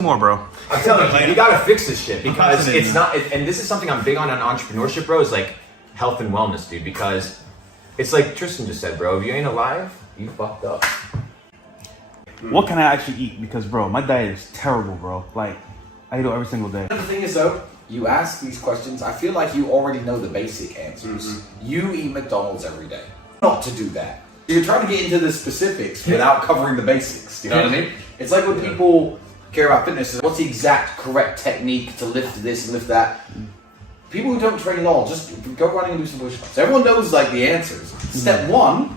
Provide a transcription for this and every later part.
More, bro. I'm telling you, you gotta fix this shit because it's not. And this is something I'm big on entrepreneurship, bro. Is like health and wellness, dude. Because it's like Tristan just said, bro. If you ain't alive, you fucked up. What can I actually eat? Because, bro, my diet is terrible, bro. Like, I eat it every single day. The thing is, though, you ask these questions. I feel like you already know the basic answers. You eat McDonald's every day. Not to do that. You're trying to get into the specifics without covering the basics. You know what I mean? It's like when people care about fitness, what's the exact correct technique to lift this and lift that? People who don't train at all, just go running and do some push-ups. Everyone knows like the answers. Step one,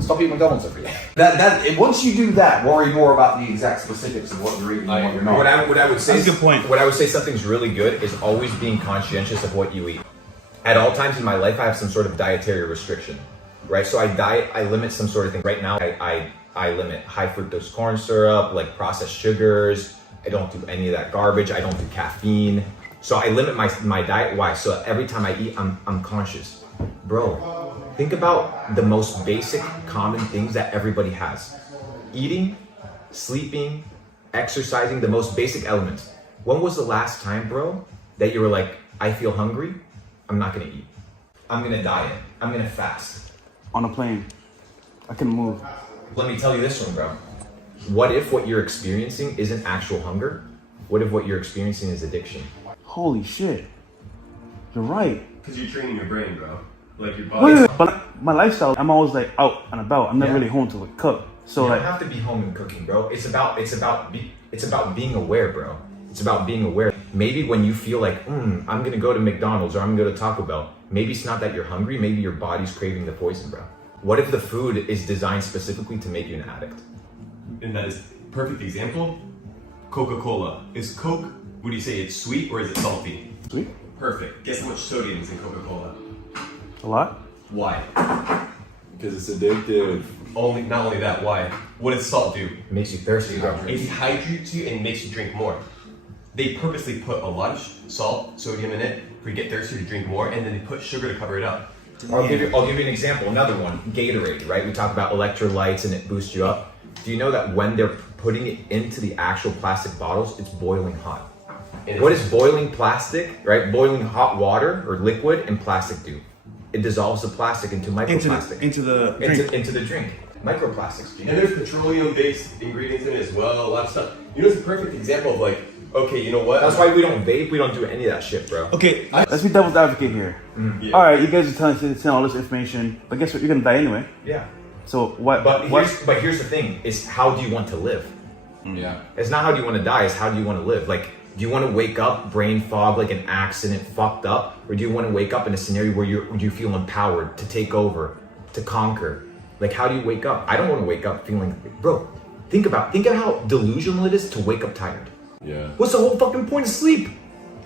stop eating McDonald's every day. Once you do that, worry more about the exact specifics of what you're eating and what you're not. What I would say That's a good point. What I would say something's really good is always being conscientious of what you eat. At all times in my life, I have some sort of dietary restriction, right? So I limit some sort of thing. Right now, I limit high fructose corn syrup, like processed sugars. I don't do any of that garbage. I don't do caffeine. So I limit my diet. Why? So every time I eat, I'm conscious. Bro, think about the most basic, common things that everybody has. Eating, sleeping, exercising, the most basic elements. When was the last time, bro, that you were like, I feel hungry, I'm not gonna eat. I'm gonna diet. I'm gonna fast. On a plane, I couldn't move. Let me tell you this one, bro. What if what you're experiencing isn't actual hunger? What if what you're experiencing is addiction? Holy shit. You're right. Because you're training your brain, bro. Like your body. Wait, but my lifestyle, I'm always like out and about. I'm never really home to like cook. So You like, don't have to be home and cooking, bro. It's about being aware, bro. It's about being aware. Maybe when you feel like, I'm gonna go to McDonald's or I'm gonna go to Taco Bell, maybe it's not that you're hungry, maybe your body's craving the poison, bro. What if the food is designed specifically to make you an addict? And that is perfect example. Coca-Cola. Is Coke, would you say it's sweet or is it salty? sweet? Perfect. Guess how much sodium is in Coca-Cola? A lot? Why? Because it's addictive. Not only that, why? What does salt do? It makes you thirsty, bro. It dehydrates you and makes you drink more. They purposely put a lot of salt, sodium in it for you to get thirsty to drink more, and then they put sugar to cover it up. I'll give you an example. Another one, Gatorade, right? We talk about electrolytes and it boosts you up. Do you know that when they're putting it into the actual plastic bottles, it's boiling hot? And what is boiling plastic, right? Boiling hot water or liquid and plastic do? It dissolves the plastic into microplastic. Into the drink. Microplastics. And there's petroleum-based ingredients in it as well, a lot of stuff. You know, it's a perfect example of like, okay, you know what? That's why we don't vape, we don't do any of that shit, bro. Okay, let's be devil's advocate here. Yeah. All right, you guys are telling all this information, but guess what? You're gonna die anyway. Yeah. So what? But here's the thing, is how do you want to live? Yeah. It's not how do you want to die, it's how do you want to live? Like, do you want to wake up brain fog, like an accident, fucked up? Or do you want to wake up in a scenario where you feel empowered to take over, to conquer? Like, how do you wake up? I don't want to wake up feeling, bro, think of how delusional it is to wake up tired. Yeah. What's the whole fucking point of sleep?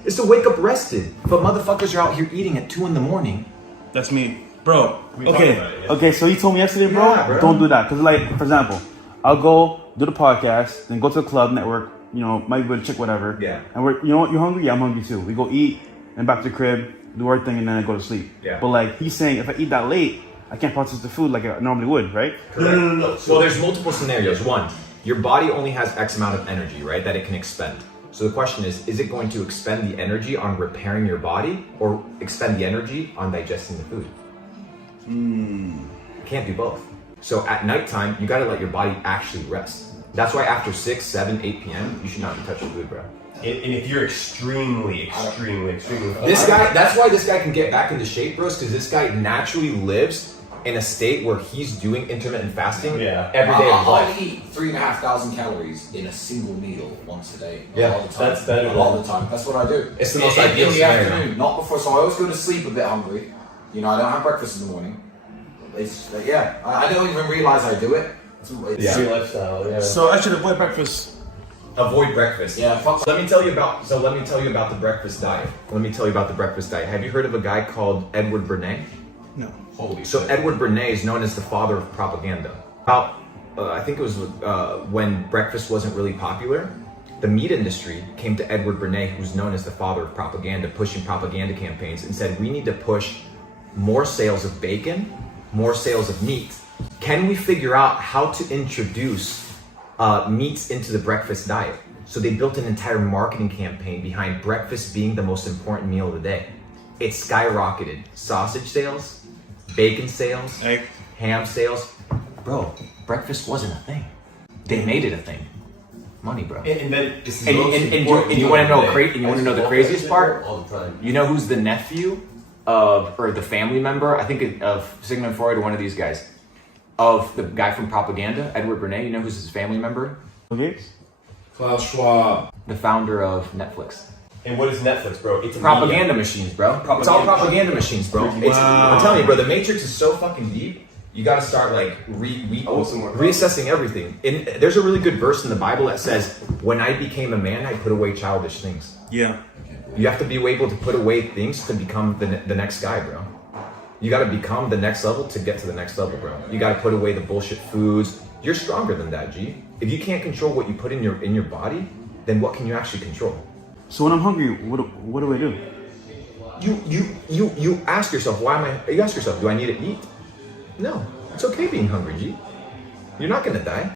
It's to wake up rested. But motherfuckers are out here eating at 2 a.m. That's me, bro. We talked about it, yeah. Okay. So you told me yesterday, bro. Yeah, bro. Don't do that, cause like, for example, I'll go do the podcast, then go to the club network. You know, might be with a chick, whatever. Yeah. And we're, you know what? You're hungry? Yeah, I'm hungry too. We go eat, then back to the crib, do our thing, and then I go to sleep. Yeah. But like he's saying, if I eat that late, I can't process the food like I normally would, right? No. Well, there's multiple scenarios. One, your body only has X amount of energy, right, that it can expend. So the question is it going to expend the energy on repairing your body or expend the energy on digesting the food? Can't do both. So at nighttime, you gotta let your body actually rest. That's why after 6, 7, 8 p.m., you should not be touching food, bro. And if you're extremely That's why this guy can get back into shape, bros, because this guy naturally lives in a state where he's doing intermittent fasting every day of his I life. eat 3,500 calories in a single meal once a day. Yeah, all the time. that's better a lot of the time. That's what I do. It's the most in ideal the scenario. afternoon, not before. So I always go to sleep a bit hungry. You know, I don't have breakfast in the morning. It's I don't even realize I do it. It's your lifestyle, yeah. So I should avoid breakfast. Avoid breakfast. Yeah, fuck. Let me tell you about the breakfast diet. Have you heard of a guy called Edward Bernays? No. Holy So shit. Edward Bernays is known as the father of propaganda. I think it was when breakfast wasn't really popular, the meat industry came to Edward Bernays, who's known as the father of propaganda, pushing propaganda campaigns, and said, we need to push more sales of bacon, more sales of meat. Can we figure out how to introduce meats into the breakfast diet? So they built an entire marketing campaign behind breakfast being the most important meal of the day. It skyrocketed. Sausage sales, bacon sales, Egg. ham sales. Bro, breakfast wasn't a thing. They made it a thing. Money, bro. And then it's And you want to know the craziest part? All the time. You know who's the nephew of, or the family member? I think of Sigmund Freud or one of these guys. Of the guy from Propaganda, Edward Bernays. You know who's his family member? Okay. Klaus Schwab. The founder of Netflix. And what is Netflix, bro? It's a Propaganda media. machines, bro. It's all propaganda machines, bro. I'm telling you, bro. The Matrix is so fucking deep. You got to start like reassessing everything. And there's a really good verse in the Bible that says, "When I became a man, I put away childish things." Yeah. You have to be able to put away things to become the next guy, bro. You got to become the next level to get to the next level, bro. You got to put away the bullshit foods. You're stronger than that, G. If you can't control what you put in your body, then what can you actually control? So when I'm hungry, what do I do? You ask yourself, you ask yourself, do I need to eat? No. It's okay being hungry, G. You're not gonna die.